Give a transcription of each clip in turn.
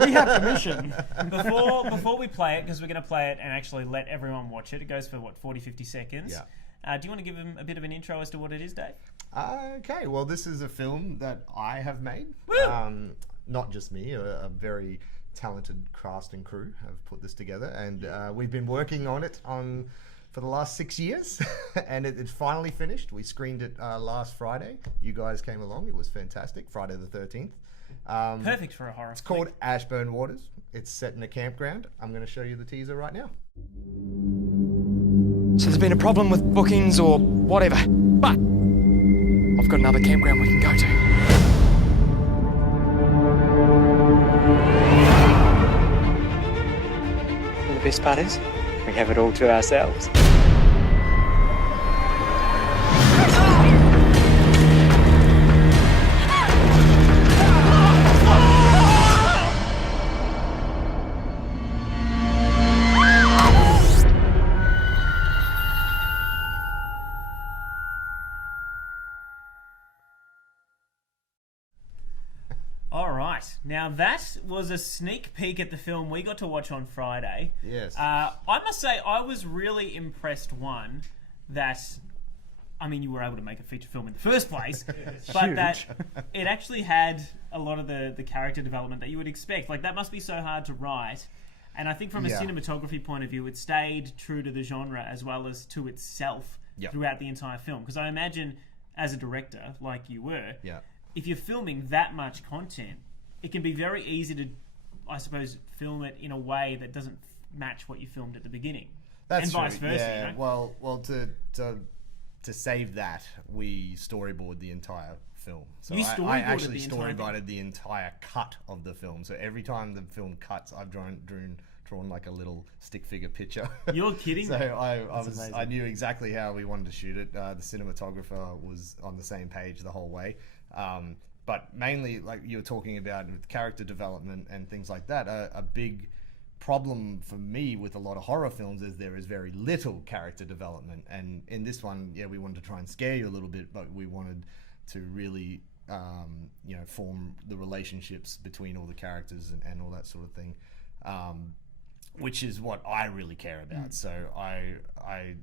We have permission. Before we play it, because we're going to play it and actually let everyone watch it. It goes for, 40, 50 seconds? Yeah. Do you want to give them a bit of an intro as to what it is, Dave? Okay, well, this is a film that I have made. Woo! Not just me, a very talented cast and crew have put this together, and we've been working on it for the last 6 years, and it's finally finished. We screened it last Friday. You guys came along. It was fantastic. Friday the 13th. Perfect for a horror. It's called Ashburn Waters. It's set in a campground. I'm going to show you the teaser right now. So there's been a problem with bookings or whatever, but I've got another campground we can go to. And the best part is, we have it all to ourselves. Now that was a sneak peek at the film we got to watch on Friday. Yes. I must say I was really impressed, you were able to make a feature film in the first place, but huge. that it actually had a lot of the character development that you would expect. Like, that must be so hard to write. And I think from a cinematography point of view, it stayed true to the genre as well as to itself throughout the entire film. Because I imagine, as a director, like you were, if you're filming that much content, it can be very easy to, I suppose, film it in a way that doesn't match what you filmed at the beginning. That's and true. vice versa. Yeah. You know? Well, to save that, we storyboard the entire film. So I actually storyboarded the entire cut of the film. So every time the film cuts, I've drawn like a little stick figure picture. You're kidding me. So I knew exactly how we wanted to shoot it. The cinematographer was on the same page the whole way. But mainly, like you were talking about with character development and things like that, a big problem for me with a lot of horror films is there is very little character development. And in this one, we wanted to try and scare you a little bit, but we wanted to really, form the relationships between all the characters and all that sort of thing, which is what I really care about. So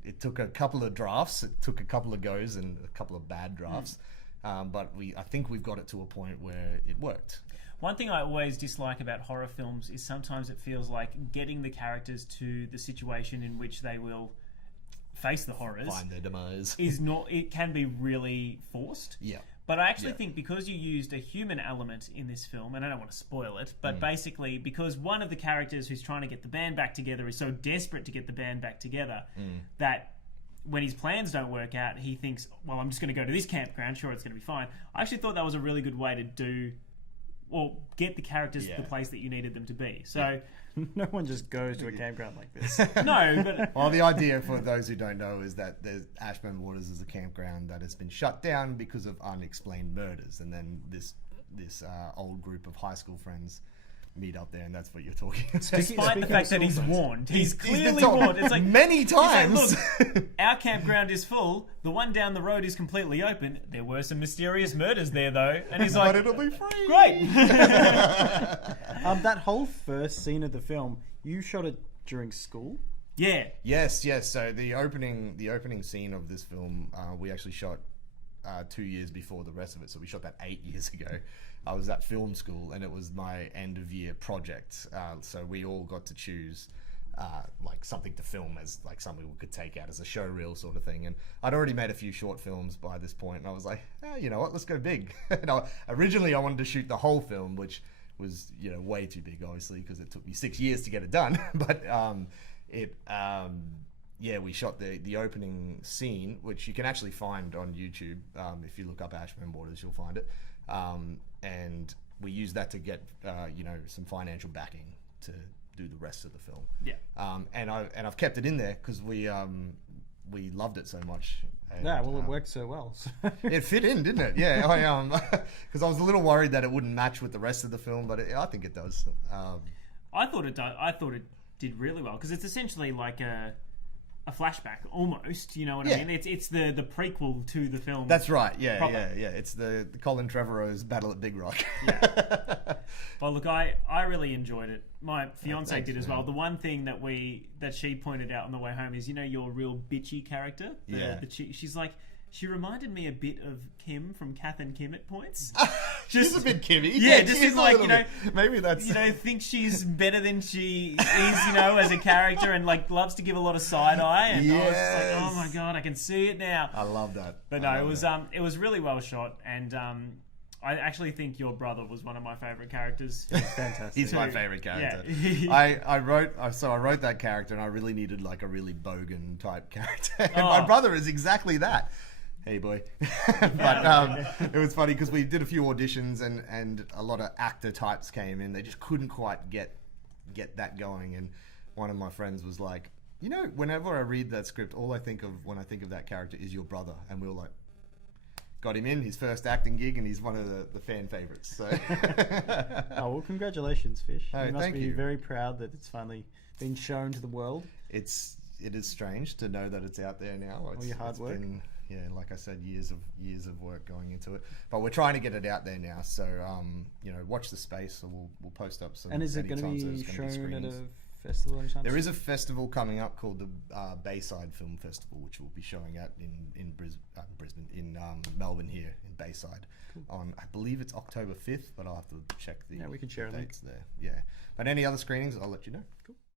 it took a couple of drafts, it took a couple of goes and a couple of bad drafts. But I think we've got it to a point where it worked. One thing I always dislike about horror films is sometimes it feels like getting the characters to the situation in which they will face the horrors, find their demise, it can be really forced. Yeah. But I actually think because you used a human element in this film, and I don't want to spoil it, but basically because one of the characters who's trying to get the band back together is so desperate to get the band back together that when his plans don't work out, he thinks, well, I'm just going to go to this campground, sure, it's going to be fine. I actually thought that was a really good way to get the characters to the place that you needed them to be. So No one just goes to a campground like this. no, but well, the idea for those who don't know is that Ashburn Waters is a campground that has been shut down because of unexplained murders, and then this old group of high school friends meet up there, and that's what you're talking about. despite the fact that he's warned, he's clearly warned. It's like many times. Like, look, our campground is full. The one down the road is completely open. There were some mysterious murders there, though, and he's like, but it'll be free. Great. That whole first scene of the film, you shot it during school? Yeah. Yes. So the opening scene of this film, we actually shot 2 years before the rest of it. So we shot that 8 years ago. I was at film school, and it was my end of year project. So we all got to choose like something to film as like something we could take out as a show reel sort of thing. And I'd already made a few short films by this point, and I was like, you know what, let's go big. Originally I wanted to shoot the whole film, which was way too big, obviously, because it took me 6 years to get it done. But we shot the opening scene, which you can actually find on YouTube. If you look up Ashburn Waters, you'll find it. And we used that to get some financial backing to do the rest of the film. Yeah. And I've kept it in there because we loved it so much. And, Yeah, well, it worked so well. So. It fit in, didn't it? Yeah, because I was a little worried that it wouldn't match with the rest of the film, but I think it does. I thought it did really well, because it's essentially like a flashback almost. You know what Yeah. I mean? It's the prequel to the film. That's right. Yeah, Proper. yeah. It's the Colin Trevorrow's Battle at Big Rock. Well, look, I really enjoyed it. My fiance thanks, did as man. well. The one thing that she pointed out on the way home is, your real bitchy character. She's like, she reminded me a bit of Kim from Kath and Kim at points. She's a bit Kimmy. Yeah, just she's as like, a little bit. Maybe that's thinks she's better than she is, as a character, and like loves to give a lot of side eye. And I was just like, oh my god, I can see it now. I love that. But no, it was really well shot, and I actually think your brother was one of my favorite characters. Fantastic. He's my favorite character. Yeah. I wrote that character, and I really needed like a really bogan type character. And my brother is exactly that. Hey boy. But it was funny because we did a few auditions, and a lot of actor types came in. They just couldn't quite get that going. And one of my friends was like, whenever I read that script, all I think of when I think of that character is your brother. And we were like, got him in his first acting gig, and he's one of the fan favorites. So Oh, well, congratulations, Fish. Oh, You must thank be you. very proud that it's finally been shown to the world. it is strange to know that it's out there now. All your hard work. Been, like I said, years of work going into it. But we're trying to get it out there now. So watch the space. So we'll post up some. And is it going to anytime, be so there's gonna shown at screenings. a festival anytime There soon? is a festival coming up called the Bayside Film Festival, which we'll be showing at in Brisbane, in Melbourne here in Bayside. On, I believe it's October 5th, but I'll have to check the Yeah, we can share a link. dates there. Yeah, but any other screenings, I'll let you know. Cool.